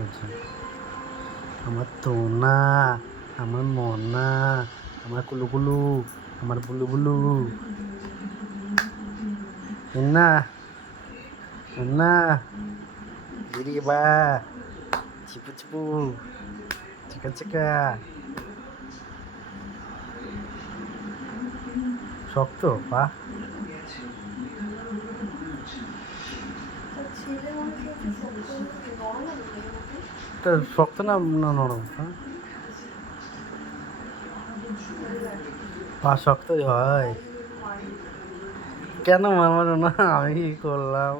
আচ্ছা, আমার তোনা, আমার মনা, আমার কুলুকুলু, আমার বুলুবুলু, এন্না এন্না দিদি বা চিপু চিপু চিকা চিকা। শক্ত পা। তা শক্ত না না নরম পা? পা শক্তই হয়। কেন মারমারো না? আমি কি করলাম?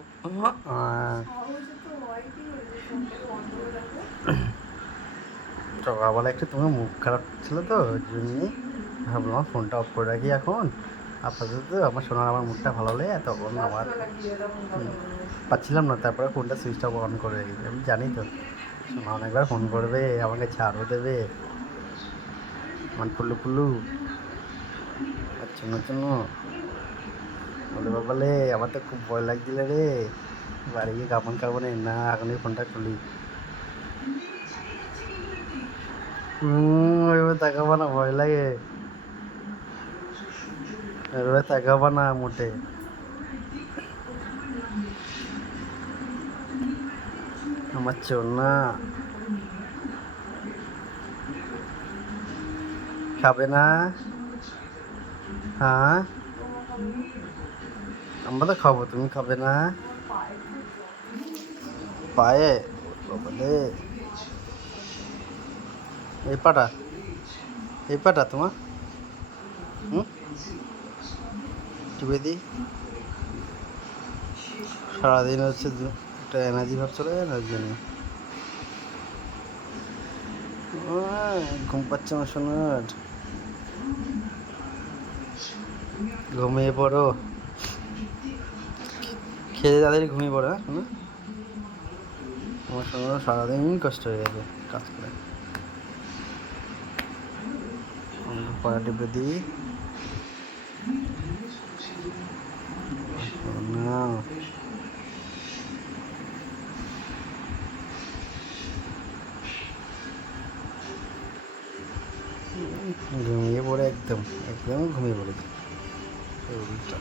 সকালবেলা একটু তোমার মুখ খারাপ ছিল তো ওই জন্যই ভাবলাম ফোনটা অফ করে রাখি এখন। আপাতত আমার শোনার আমার মুডটা ভালো লাগে তখন আমার পাচ্ছিলাম না, তারপরে ফোনটা সুইচ অফ অন করে রেখেছি। আমি জানি তো শোনা অনেকবার ফোন করবে, আমাকে ছাড়ও দেবে, আমার পুলু পুলু আর চুনো চুনো বলে বাবালে। আমার তো খুব ভয় লাগছিল রে, বাড়ি গিয়ে কাপড় কাপড়ে না এখনই ফোনটা খুলি। এবার তাকাবো না, ভয় লাগে। এভাবে তাকাবো না মোটে। আমার চোনা খাবে না? হ্যাঁ, আমরা তো খাবো, তুমি খাবে না? পায়ে বলে এই পাটা, এই পাটা তোমার। হুম, টিপে দিই। সারাদিন হচ্ছে একটা এনার্জি ভাব চলে যায় না ওই জন্য। ঘুম পাচ্ছে আমার সোনার, ঘুমিয়ে পড়ো, খেয়ে তাদের ঘুমিয়ে পড়ো। হ্যাঁ শোনো, আমার সোনার সারাদিন কষ্ট হয়ে গেছে কাজ করে। পড়া টিপে দিই না। ঘুমিয়ে পড়ে একদম একদম ঘুমিয়ে পড়েছে উল্টা।